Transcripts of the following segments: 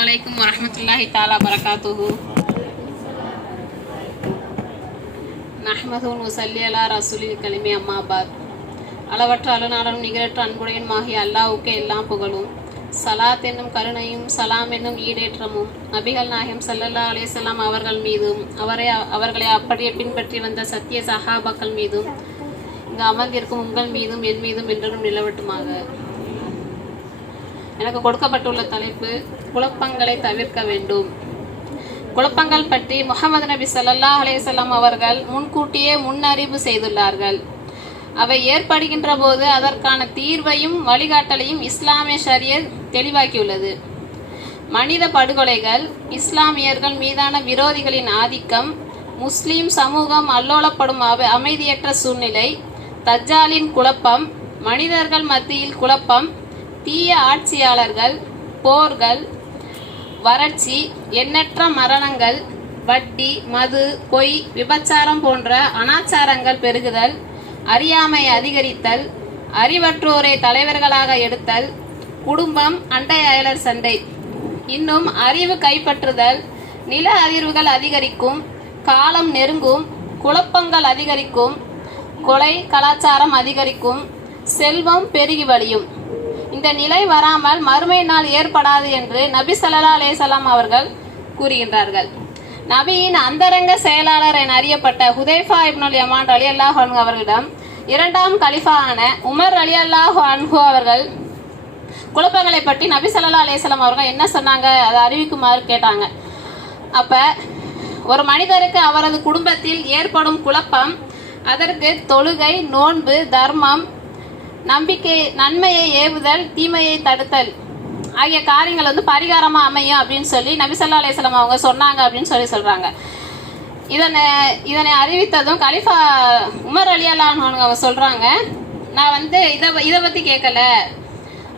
அலைக்கும் வரமத்துல்லாஹி தாலா பரகாத்துஹு நஹ்மதுன் உசல்லி அலா ரசூலில் கலிமே அம்மாபாத் அளவற்ற அலுநாளனும் நிகரற்ற அன்புடையன் ஆகிய அல்லாஹ்வுக்கே எல்லாம் புகழும். சலாத் என்னும் கருணையும் சலாம் என்னும் ஈடேற்றமும் நபிகள் நாயகம் சல்லல்லா அலேசல்லாம் அவர்கள் மீதும் அவரை அவர்களை அப்படியே பின்பற்றி வந்த சத்திய சஹாபாக்கள் மீதும் இங்கு அமர்ந்திருக்கும் உங்கள் மீதும் என் மீதும் என்றும் நிலவட்டுமாக. எனக்கு கொடுக்கப்பட்டுள்ள தலைப்பு குழப்பங்களை தவிர்க்க வேண்டும். குழப்பங்கள் பற்றி முகமது நபி சல்லா அலேசல்லாம் அவர்கள் முன்கூட்டியே முன்னறிவு செய்துள்ளார்கள். அவை ஏற்படுகின்ற போது அதற்கான தீர்வையும் வழிகாட்டலையும் இஸ்லாமிய ஷரியர் தெளிவாக்கியுள்ளது. மனித படுகொலைகள் இஸ்லாமியர்கள் மீதான விரோதிகளின் ஆதிக்கம் முஸ்லீம் சமூகம் அல்லோலப்படும் அவை- அமைதியற்ற சூழ்நிலை தஜ்ஜாலின் குழப்பம் மனிதர்கள் மத்தியில் குழப்பம் தீய ஆட்சியாளர்கள் போர்கள் வறட்சி எண்ணற்ற மரணங்கள் வட்டி மது பொய் விபச்சாரம் போன்ற அனாச்சாரங்கள் பெருகுதல் அறியாமை அதிகரித்தல் அறிவற்றோரை தலைவர்களாக எடுத்தல் குடும்பம் அண்டை அயலர் சண்டை. இன்னும் அறிவு கைப்பற்றுதல் நில அதிர்வுகள் அதிகரிக்கும் காலம் நெருங்கும் குழப்பங்கள் அதிகரிக்கும் கொலை கலாச்சாரம் அதிகரிக்கும் செல்வம் பெருகி வழியும். இந்த நிலை வராமல் மறுமை நாள் ஏற்படாது என்று நபி சல்லா அலைஹி அவர்கள் கூறுகின்றார்கள். நபியின் அந்தரங்க செயலாளர் என அறியப்பட்ட ஹுதைஃபா இப்னுல் யமான் அலி அல்லாஹ் அவர்களிடம் இரண்டாம் கலிஃபாவான உமர் அலி அல்லாஹ் அன்ஹு அவர்கள் குழப்பங்களை பற்றி நபி சல்லா அலைஹி அவர்கள் என்ன சொன்னாங்க அதை அறிவிக்குமாறு கேட்டாங்க. அப்போ ஒரு மனிதருக்கு அவரது குடும்பத்தில் ஏற்படும் குழப்பம் அதற்கு தொழுகை நோன்பு தர்மம் நம்பிக்கை நன்மையை ஏவுதல் தீமையை தடுத்தல். ஆகிய காரியங்கள் வந்து பரிகாரமாக அமையும் அப்படின்னு சொல்லி நபிசல்லா ஸல்லல்லாஹு அவங்க சொன்னாங்க அப்படின்னு சொல்லி சொல்கிறாங்க இதனை இதனை அறிவித்ததும் கலிஃபா உமர் அலி அல்லாஹ் அவங்க சொல்கிறாங்க நான் வந்து இதை இதை பற்றி கேட்கல.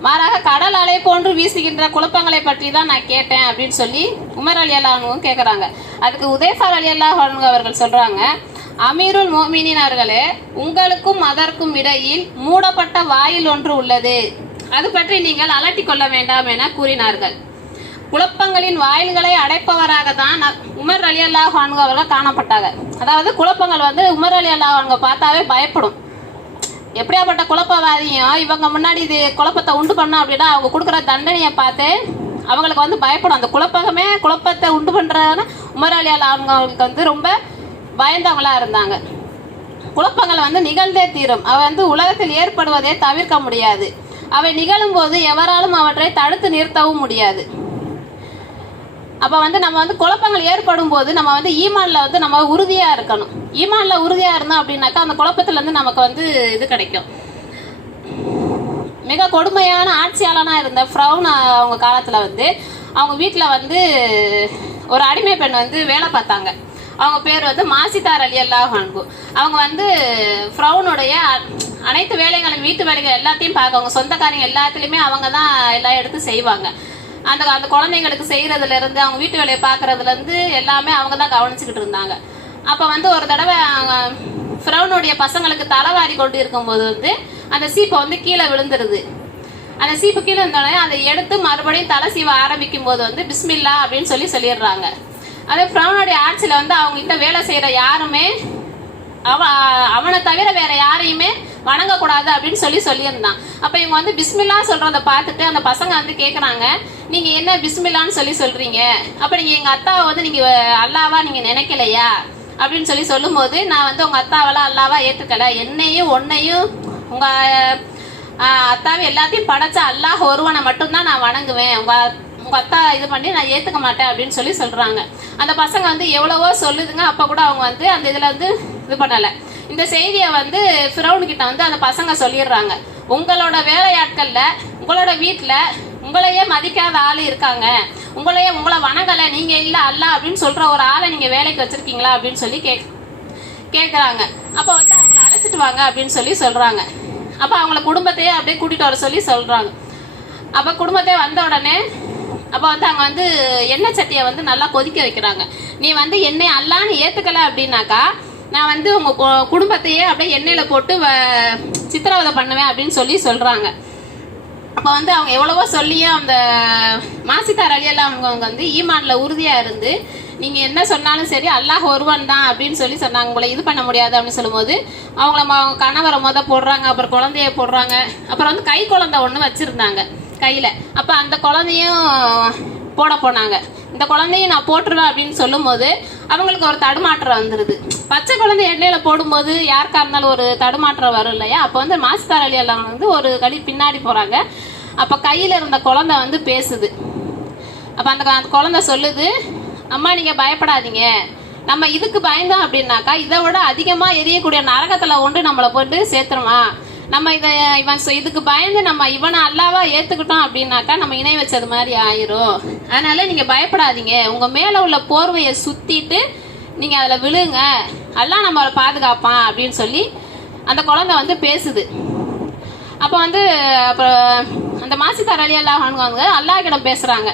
மாறாக கடல் அலை போன்று வீசுகின்ற குழப்பங்களை பற்றி தான் நான் கேட்டேன் அப்படின்னு சொல்லி உமர் அலி அல்லாஹ்வும் கேட்குறாங்க அதுக்கு உதயஃபார் அலி அல்லாஹ் அவர்கள் சொல்கிறாங்க அமீருல் மோமினின் அவர்களே உங்களுக்கும் அதற்கும் இடையில் மூடப்பட்ட வாயில் ஒன்று உள்ளது. அது பற்றி நீங்கள் அலட்டிக் கொள்ள வேண்டாம் என கூறினார்கள். குழப்பங்களின் வாயில்களை அடைப்பவராக தான் உமர் அலி அல்லாஹ் அவர்கள் காணப்பட்டாங்க. அதாவது குழப்பங்கள் வந்து உமர் அலி அல்லாஹ் பார்த்தாவே பயப்படும். எப்படியாப்பட்ட குழப்பவாதியும் இவங்க முன்னாடி இது குழப்பத்தை உண்டு பண்ணோம் அப்படின்னா அவங்க கொடுக்குற தண்டனையை பார்த்து அவங்களுக்கு வந்து பயப்படும். அந்த குழப்பமே குழப்பத்தை உண்டு பண்ணுறதுன்னா உமர் அலி அல்லாஹ் அவங்களுக்கு வந்து ரொம்ப பயந்தவங்களா இருந்தாங்க. குழப்பங்கள் வந்து நிகழ்ந்தே தீரும். அவை வந்து உலகத்தில் ஏற்படுவதை தவிர்க்க முடியாது. அவை நிகழும் போது எவராலும் அவற்றை தடுத்து நிறுத்தவும் முடியாது. அப்ப வந்து நம்ம வந்து குழப்பங்கள் ஏற்படும் போது நம்ம வந்து ஈமான்ல வந்து நம்ம உறுதியா இருக்கணும். ஈமான்ல உறுதியா இருந்தோம் அப்படின்னாக்கா அந்த குழப்பத்துல இருந்து நமக்கு வந்து இது கிடைக்கும். மிக கொடுமையான ஆட்சியாளனா இருந்த ஃப்ரௌன் அவங்க காலத்துல வந்து அவங்க வீட்டில் வந்து ஒரு அடிமை பெண் வந்து வேலை பார்த்தாங்க. அவங்க பேர் வந்து மாசிதார் அலி அல்லாஹ் அவங்க வந்து ஃப்ரௌனுடைய அனைத்து வேலைகளும் வீட்டு வேலைகள் எல்லாத்தையும் பார்க்க அவங்க சொந்தக்காரங்க எல்லாத்துலேயுமே அவங்க தான் எல்லாம் எடுத்து செய்வாங்க. அந்த அந்த குழந்தைங்களுக்கு செய்கிறதுலேருந்து அவங்க வீட்டு வேலையை பார்க்குறதுலேருந்து எல்லாமே அவங்க தான் கவனிச்சுக்கிட்டு இருந்தாங்க. அப்போ வந்து ஒரு தடவை அவங்க ஃப்ரௌனுடைய பசங்களுக்கு தலைவாரி கொண்டு இருக்கும்போது வந்து அந்த சீப்பை வந்து கீழே விழுந்துருது. அந்த சீப்பு கீழே இருந்தோடனே அதை எடுத்து மறுபடியும் தலை சீவ ஆரம்பிக்கும் போது வந்து பிஸ்மில்லா அப்படின்னு சொல்லி சொல்லிடுறாங்க. அதே ஃப்ரௌனுடைய ஆட்சியில் வந்து அவங்ககிட்ட வேலை செய்கிற யாருமே அவ அவனை தவிர வேற யாரையுமே வணங்கக்கூடாது அப்படின்னு சொல்லி சொல்லியிருந்தான். அப்போ இவங்க வந்து பிஸ்மில்லா சொல்கிறத பார்த்துட்டு அந்த பசங்க வந்து கேட்குறாங்க நீங்கள் என்ன பிஸ்மில்லான்னு சொல்லி சொல்கிறீங்க அப்போ நீங்கள் எங்கள் அத்தாவை வந்து நீங்கள் அல்லாவா நீங்கள் நினைக்கலையா? அப்படின்னு சொல்லி சொல்லும்போது நான் வந்து உங்கள் அத்தாவெல்லாம் அல்லாவா ஏற்றுக்கலை என்னையும் ஒன்னையும் உங்கள் அத்தாவை எல்லாத்தையும் படைச்ச அல்லாஹ் ஒருவனை மட்டும்தான் நான் வணங்குவேன். உங்கள் பத்தா இது பண்ணி நான் ஏற்றுக்க மாட்டேன் அப்படின்னு சொல்லி சொல்கிறாங்க அந்த பசங்க வந்து எவ்வளவோ சொல்லுதுங்க. அப்போ கூட அவங்க வந்து அந்த இதில் வந்து இது பண்ணலை. இந்த செய்தியை வந்து ஃபிரௌன்கிட்ட வந்து அந்த பசங்க சொல்லிடுறாங்க. உங்களோட வேலையாட்களில் உங்களோட வீட்டில் உங்களையே மதிக்காத ஆள் இருக்காங்க. உங்களையே உங்களை வணங்கலை நீங்கள் இல்லை அல்ல அப்படின்னு சொல்கிற ஒரு ஆளை நீங்கள் வேலைக்கு வச்சுருக்கீங்களா அப்படின்னு சொல்லி கேக் கேட்குறாங்க அப்போ வந்து அவங்கள அழைச்சிட்டு வாங்க அப்படின்னு சொல்லி சொல்கிறாங்க அப்போ அவங்கள குடும்பத்தையே அப்படியே கூட்டிகிட்டு வர சொல்லி சொல்கிறாங்க அப்போ குடும்பத்தையே வந்த உடனே அப்போ வந்து அங்கே வந்து எண்ணெய் சட்டியை வந்து நல்லா கொதிக்க வைக்கிறாங்க. நீ வந்து எண்ணெய் அல்லான்னு ஏற்றுக்கல அப்படின்னாக்கா நான் வந்து உங்கள் கு- குடும்பத்தையே அப்படியே எண்ணெயில் போட்டு வ- சித்திரவதை பண்ணுவேன் அப்படின்னு சொல்லி சொல்கிறாங்க அப்போ வந்து அவங்க எவ்வளவோ சொல்லியும் அந்த மாசித்தார் அலியெல்லாம் அவங்க வந்து ஈமானில் உறுதியாக இருந்து நீங்கள் என்ன சொன்னாலும் சரி அல்லாஹ் ஒருவன் தான் அப்படின்னு சொல்லி சொன்னாங்க. உங்களை இது பண்ண முடியாது அப்படின்னு சொல்லும்போது அவங்கள ம- அவங்க கணவரை முத போடுறாங்க அப்புறம் குழந்தைய போடுறாங்க. அப்புறம் வந்து கை குழந்தை ஒன்று வச்சுருந்தாங்க. கையில். அப்போ அந்த குழந்தையும் போட போனாங்க. இந்த குழந்தையும் நான் போட்டுருவேன் அப்படின்னு சொல்லும்போது அவங்களுக்கு ஒரு தடுமாற்றம் வந்துடுது பச்சை குழந்தை எண்ணெயில் போடும்போது யாருக்கா இருந்தாலும் ஒரு தடுமாற்றம் வரும் இல்லையா? அப்போ வந்து மாஸ்தார் எல்லாம் வந்து ஒரு கடி பின்னாடி போகிறாங்க அப்போ கையில் இருந்த குழந்தை வந்து பேசுது. அப்போ அந்த அந்த குழந்தை சொல்லுது அம்மா நீங்கள் பயப்படாதீங்க. நம்ம இதுக்கு பயந்தோம் அப்படின்னாக்கா இதை விட அதிகமாக எரியக்கூடிய நரகத்தில் ஒன்று நம்மளை போட்டு சேர்த்துருமா? நம்ம இதை இவன் இதுக்கு பயந்து நம்ம இவனை அல்லாவா ஏத்துக்கிட்டோம் அப்படின்னாக்கா நம்ம இணை வச்சது மாதிரி ஆயிரும். அதனால நீங்க பயப்படாதீங்க. உங்க மேல உள்ள போர்வையை சுத்திட்டு நீங்க அதுல விழுங்க. அல்லாஹ் நம்மளை பாதுகாப்பான் அப்படின்னு சொல்லி அந்த குழந்தை வந்து பேசுது. அப்போ வந்து அப்புறம் அந்த மாசித்தார் அலி அல்லாஹ் அவங்க அல்லாஹ்கிடம் பேசுறாங்க.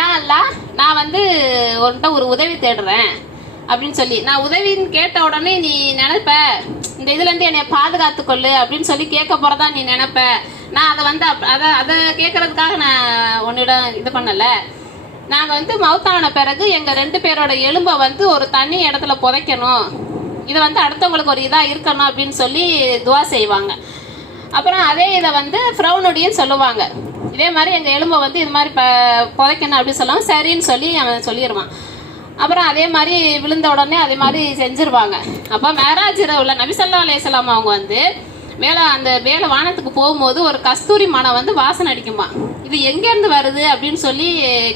ஏன் அல்லாஹ் நான் வந்து உன்கிட்ட ஒரு உதவி தேடுறேன். அப்படின்னு சொல்லி. நான் உதவின்னு கேட்ட உடனே நீ நினைப்ப இந்த இதுல இருந்து என்னை பாதுகாத்து கொள்ளு அப்படின்னு சொல்லி கேட்க போறதா நீ நினைப்ப. நான் அதை வந்து அப்- அதை அதை கேட்கறதுக்காக நான் உன்னிடம் இது பண்ணல. நாங்கள் வந்து மவுத்தான பிறகு எங்கள் ரெண்டு பேரோட எலும்பை வந்து ஒரு தனி இடத்துல புதைக்கணும். இது வந்து அடுத்தவங்களுக்கு ஒரு இதாக இருக்கணும் அப்படின்னு சொல்லி துவா செய்வாங்க. அப்புறம் அதே இதை வந்து ஃப்ரௌனுடையும் சொல்லுவாங்க. இதே மாதிரி எங்கள் எலும்பை வந்து இது மாதிரி ப புதைக்கணும் அப்படின்னு சொல்லுவாங்க. சரின்னு சொல்லி அவன் சொல்லிடுவான் அப்புறம் அதே மாதிரி விழுந்த உடனே அதே மாதிரி செஞ்சிருவாங்க. அப்போ மேராஜ் இரவுல நபிசல்லா அலேசலாம் அவங்க வந்து மேலே அந்த மேலே வானத்துக்கு போகும்போது ஒரு கஸ்தூரி மனம் வந்து வாசனை அடிக்குமா? இது எங்கேருந்து வருது அப்படின்னு சொல்லி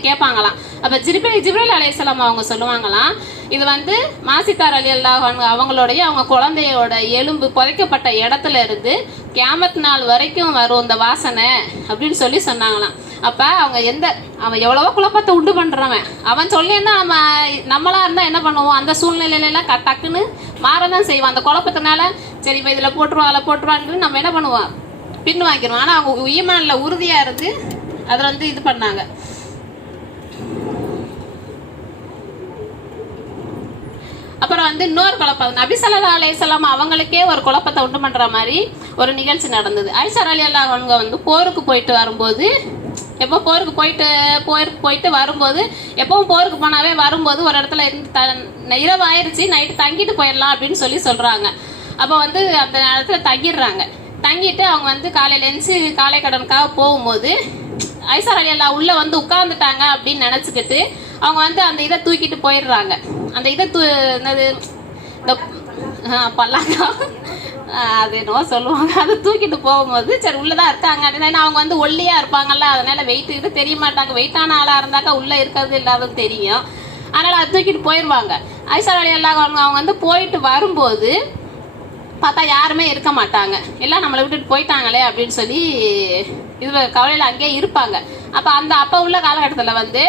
கேட்பாங்களாம் அப்போ ஜிப்ரேல் ஜிப்ரேல் அலையாம் அவங்க சொல்லுவாங்களாம் இது வந்து மாசித்தார் அலி அல்லாஹ் அவங்களுடைய அவங்க குழந்தையோட எலும்பு புதைக்கப்பட்ட இடத்துல இருந்து கேமத் நாள் வரைக்கும் வரும் இந்த வாசனை அப்படின்னு சொல்லி சொன்னாங்களாம். அப்போ அவங்க எந்த அவன் எவ்வளவோ குழப்பத்தை உண்டு பண்ணுறவன் அவன் சொல்லின்னா நம்ம நம்மளாக இருந்தால் என்ன பண்ணுவோம்? அந்த சூழ்நிலையிலலாம் க- டக்குன்னு மாறதான் செய்வான். அந்த குழப்பத்தினால சரி இப்போ இதில் போட்டுருவோம் அதில் போட்டுருவான்னு நம்ம என்ன பண்ணுவோம்? பின் வாங்கிடுவோம். ஆனால் அவங்க ஈமான்ல உறுதியாக இருந்து அதில் வந்து இது பண்ணாங்க. அப்புறம் வந்து இன்னொரு குழப்பம். நபி ஸல்லல்லாஹு அவங்களுக்கே ஒரு குழப்பத்தை உண்டு பண்ற மாதிரி ஒரு நிகழ்ச்சி நடந்தது. ஐசர் அலி அல்லா அவங்க வந்து போருக்கு போயிட்டு வரும்போது எப்போ போருக்கு போயிட்டு போருக்கு போயிட்டு வரும்போது எப்பவும் போருக்கு போனாவே வரும்போது ஒரு இடத்துல இருந்து த- இரவு ஆயிடுச்சு நைட்டு தங்கிட்டு போயிடலாம் அப்படின்னு சொல்லி சொல்கிறாங்க அப்போ வந்து அந்த இடத்துல தங்கிடுறாங்க. தங்கிட்டு அவங்க வந்து காலையில எழுந்து காலை கடனுக்காக போகும்போது ஐசார் அலி அல்லா உள்ள வந்து உட்கார்ந்துட்டாங்க அப்படின்னு நினச்சிக்கிட்டு அவங்க வந்து அந்த இதை தூக்கிட்டு போயிடுறாங்க. அந்த இதை தூ என்னது இந்த ஆ, பல்லாக்கா. அது என்னவோ சொல்லுவாங்க. அதை தூக்கிட்டு போகும்போது சரி உள்ளதான் இருக்காங்க ஏன்னா அவங்க வந்து ஒல்லியா இருப்பாங்கல்ல அதனால வெயிட் இது தெரிய மாட்டாங்க. வெயிட்டான ஆளா இருந்தாக்கா உள்ள இருக்கிறது இல்லாதது தெரியும். அதனால அதை தூக்கிட்டு போயிடுவாங்க ஐசார் எல்லாம் அவங்க வந்து போயிட்டு வரும்போது பார்த்தா யாருமே இருக்க மாட்டாங்க. எல்லாம் நம்மளை விட்டுட்டு போயிட்டாங்களே அப்படின்னு சொல்லி இது கவலையில் அங்கேயே இருப்பாங்க. அப்போ அந்த அப்போ உள்ள காலகட்டத்தில் வந்து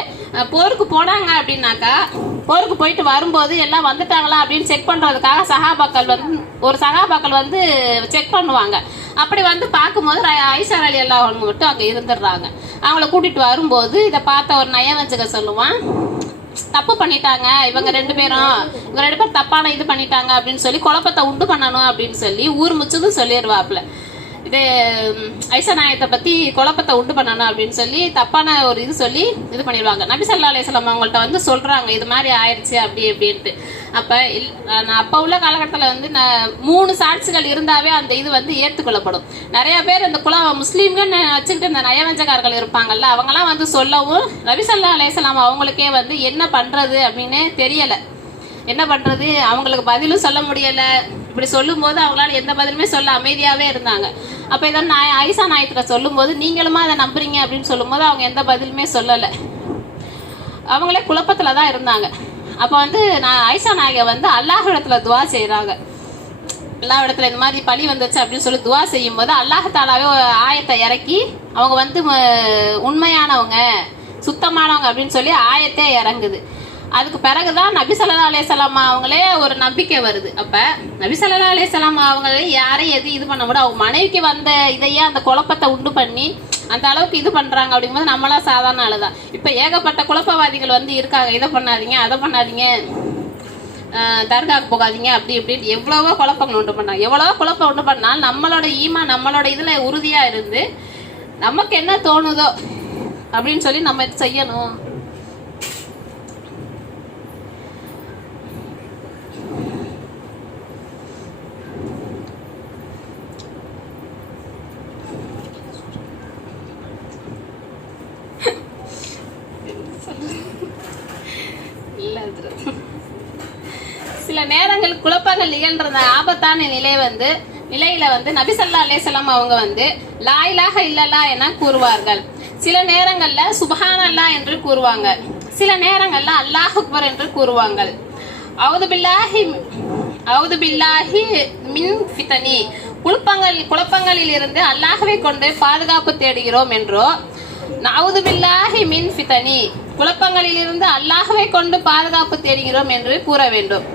போருக்கு போனாங்க அப்படின்னாக்கா போருக்கு போயிட்டு வரும்போது எல்லாம் வந்துட்டாங்களா அப்படின்னு செக் பண்ணுறதுக்காக சகாபாக்கள் வந்து ஒரு சகாபாக்கள் வந்து செக் பண்ணுவாங்க. அப்படி வந்து பார்க்கும்போது ர- ஐஷார் அலி எல்லாம் அவங்க மட்டும் அங்கே இருந்துடுறாங்க. அவங்கள கூட்டிகிட்டு வரும்போது இதை பார்த்த ஒரு நயவஞ்சக சொல்லுவான் தப்பு பண்ணிட்டாங்க இவங்க ரெண்டு பேரும் இவங்க ரெண்டு பேரும் தப்பான இது பண்ணிட்டாங்க அப்படின்னு சொல்லி குழப்பத்தை உண்டு பண்ணணும் அப்படின்னு சொல்லி ஊர் முச்சதும் சொல்லிடுவாப்புல. இது ம், ஐசா நாயத்தை பற்றி குழப்பத்தை உண்டு பண்ணணும் அப்படின்னு சொல்லி தப்பான ஒரு இது சொல்லி இது பண்ணிடுவாங்க. நபி சல்லா அவங்கள்ட்ட வந்து சொல்கிறாங்க இது மாதிரி ஆயிடுச்சு அப்படி அப்படின்ட்டு அப்போ இல்- நான் அப்போ உள்ள காலகட்டத்தில் வந்து நான் மூணு சாட்சிகள் இருந்தாவே அந்த இது வந்து ஏற்றுக்கொள்ளப்படும். நிறைய பேர் இந்த குல முஸ்லீம்கள் வச்சுக்கிட்டு இந்த நயவஞ்சகார்கள் இருப்பாங்கல்ல அவங்களாம் வந்து சொல்லவும் நபி சல்லா அவங்களுக்கே வந்து என்ன பண்ணுறது அப்படின்னு தெரியலை. என்ன பண்ணுறது அவங்களுக்கு பதிலும் சொல்ல முடியலை. இப்படி சொல்லும்போது அவங்களால எந்த பதிலுமே சொல்ல அமைதியாகவே இருந்தாங்க. அப்போ இதை நான் ஐசா நாயத்துல சொல்லும்போது நீங்களுமா அதை நம்புறீங்க அப்படின்னு சொல்லும்போது அவங்க எந்த பதிலுமே சொல்லலை. அவங்களே குழப்பத்தில் தான் இருந்தாங்க. அப்போ வந்து நான் ஐசா நாயக வந்து அல்லாஹ் இடத்துல துவா செய்கிறாங்க எல்லா இடத்துல இந்த மாதிரி பழி வந்துச்சு அப்படின்னு சொல்லி துவா செய்யும் போது அல்லாஹத்தாலாவே ஆயத்தை இறக்கி அவங்க வந்து உண்மையானவங்க சுத்தமானவங்க அப்படின்னு சொல்லி ஆயத்தே இறங்குது. அதுக்கு பிறகுதான் நபி ஸல்லல்லாஹு அலைஹி அவங்களே ஒரு நம்பிக்கை வருது. அப்ப நபி ஸல்லல்லாஹு அலைஹி அவங்களே யாரையும் எது இது பண்ண முடியும் அவங்க மனைவிக்கு வந்த இதையே அந்த குழப்பத்தை உண்டு பண்ணி அந்த அளவுக்கு இது பண்றாங்க அப்படிங்கும்போது நம்மளாம் சாதாரண ஆளுதான். இப்ப ஏகப்பட்ட குழப்பவாதிகள் வந்து இருக்காங்க. இதை பண்ணாதீங்க அதை பண்ணாதீங்க தர்காவுக்கு போகாதீங்க அப்படி இப்படின்னு எவ்வளவோ குழப்பங்கள் உண்டு பண்ணாங்க. எவ்வளவோ குழப்பம் உண்டு பண்ணால் நம்மளோட ஈமா நம்மளோட இதுல உறுதியா இருந்து நமக்கு என்ன தோணுதோ அப்படின்னு சொல்லி நம்ம செய்யணும் இல்ல அது சில நேரங்கள் குழப்பங்கள் நிகழ்ந்த ஆபத்தான நிலை வந்து நிலையில வந்து நபிசல்லா அலேசலாம் அவங்க வந்து லாயிலாக இல்லலா என கூறுவார்கள். சில நேரங்கள்ல சுபஹானல்லா என்று கூறுவாங்க. சில நேரங்கள்ல அல்லாஹ் அக்பர் என்று கூறுவாங்க அவுது பில்லாஹி அவுது பில்லாஹி மின் பித்தனி குழப்பங்கள் குழப்பங்களில் இருந்து அல்லாஹவை கொண்டு பாதுகாப்பு தேடுகிறோம் என்றோ அவது பில்லாஹி மின் பித்தனி குழப்பங்களில் இருந்து அல்லாஹ்வை கொண்டு பாதுகாப்பு தேடுகிறோம் என்று கூற வேண்டும்.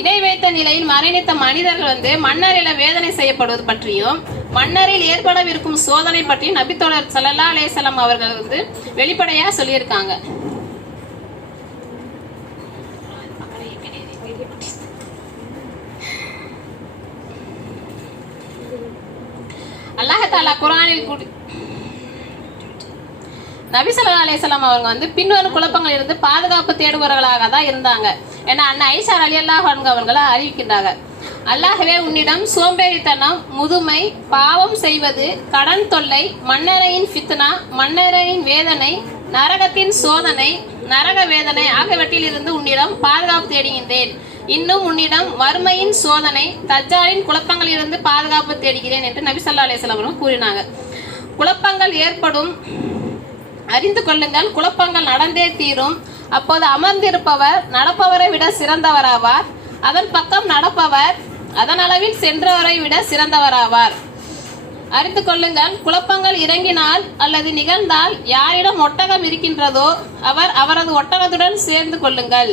இணை வைத்த நிலையில் மரணித்த மனிதர்கள் வந்து மன்னரில வேதனை செய்யப்படுவது பற்றியும் மன்னரில் ஏற்படவிருக்கும் சோதனை பற்றியும் நபித்தோழர் சல்லல்லா அலேசலம் அவர்கள் வந்து வெளிப்படையா சொல்லியிருக்காங்க. அல்லாஹாலா குரானில் குடி நபி சல்லா அலைஹி அவங்க வந்து பின்வரும் குழப்பங்களில் இருந்து பாதுகாப்பு தேடுபவர்களாக தான் இருந்தாங்க. ஏன்னா அன்னை ஐஷா அலி அல்லாஹ் அவங்களை அறிவிக்கின்றாங்க. அல்லாஹவே உன்னிடம் சோம்பேறித்தனம் முதுமை பாவம் செய்வது கடன் தொல்லை மன்னரையின் ஃபித்னா மன்னரையின் வேதனை நரகத்தின் சோதனை நரக வேதனை ஆகியவற்றில் இருந்து உன்னிடம் பாதுகாப்பு தேடுகின்றேன். இன்னும் உன்னிடம் வறுமையின் சோதனை தஜாரின் குழப்பங்களிலிருந்து பாதுகாப்பு தேடுகிறேன் என்று நபி ஸல்லல்லாஹு அலைஹி கூறினாங்க. குழப்பங்கள் ஏற்படும். அறிந்து கொள்ளுங்கள். குழப்பங்கள் நடந்தே தீரும். அப்போது அமர்ந்திருப்பவர் நடப்பவரை விட சிறந்தவராவார். அதன் பக்கம் நடப்பவர் அதன் அளவில் சென்றவரை விட சிறந்தவராவார். அறிந்து கொள்ளுங்கள் குழப்பங்கள் இறங்கினால் அல்லது நிகழ்ந்தால் யாரிடம் ஒட்டகம் இருக்கின்றதோ அவர் அவரது ஒட்டகத்துடன் சேர்ந்து கொள்ளுங்கள்.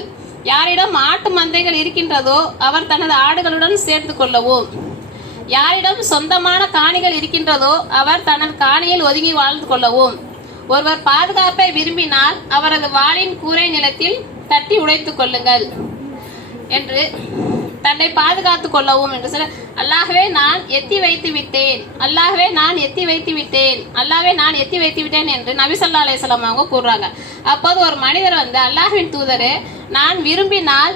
யாரிடம் ஆட்டு மந்தைகள் இருக்கின்றதோ அவர் தனது ஆடுகளுடன் சேர்த்து கொள்ளவும். யாரிடம் சொந்தமான காணிகள் இருக்கின்றதோ அவர் தனது காணியில் ஒதுங்கி வாழ்ந்து கொள்ளவும். ஒருவர் பாதுகாப்பை விரும்பினால் அவரது வாளின் கூரை நிலத்தில் தட்டி உடைத்துக் கொள்ளுங்கள் என்று தன்னை பாதுகாத்துக் கொள்ளவும் என்று சொல்ல அல்லாகவே நான் எத்தி வைத்து விட்டேன். அல்லாகவே நான் எத்தி வைத்து விட்டேன். அல்லாவே நான் எத்தி வைத்து விட்டேன் என்று நபிசல்லா அலையம் அவங்க கூறுறாங்க. அப்போது ஒரு மனிதர் வந்து அல்லாஹ்வின் தூதரு நான் விரும்பினால்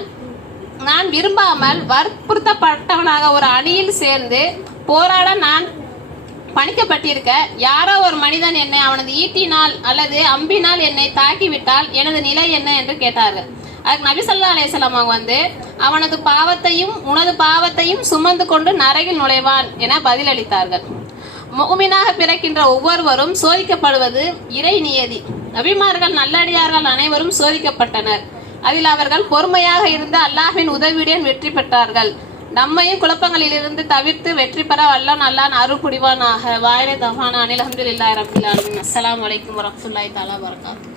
நான் விரும்பாமல் வற்புறுத்தப்பட்டவனாக ஒரு அணியில் சேர்ந்து போராட நான் பணிக்கப்பட்டிருக்க யாரோ ஒரு மனிதன் என்னை அவனது ஈட்டினால் அல்லது அம்பினால் என்னை தாக்கிவிட்டால் எனது நிலை என்ன என்று கேட்டார்கள். அதுக்கு நபிசல்லா ஸல்லல்லாஹு அவங்க வந்து அவனது பாவத்தையும் உனது பாவத்தையும் சுமந்து கொண்டு நரகில் நுழைவான் என பதிலளித்தார்கள். முகமினாக பிறக்கின்ற ஒவ்வொருவரும் சோதிக்கப்படுவது இறை நியதி. நபிமார்கள் நல்லடியார்கள் அனைவரும் சோதிக்கப்பட்டனர். அதில் அவர்கள் பொறுமையாக இருந்து அல்லாஹின் உதவியுடன் வெற்றி பெற்றார்கள். நம்மையும் குழப்பங்களிலிருந்து தவிர்த்து வெற்றி பெற வல்ல நல்லான் அருள் புரிவானாக வாயிலை தஃபான அனில் அஹமதுல்லாஹி அஸ்லாம் வலைக்கம் வரமத்துல்லாய் தாலா வரகாத்து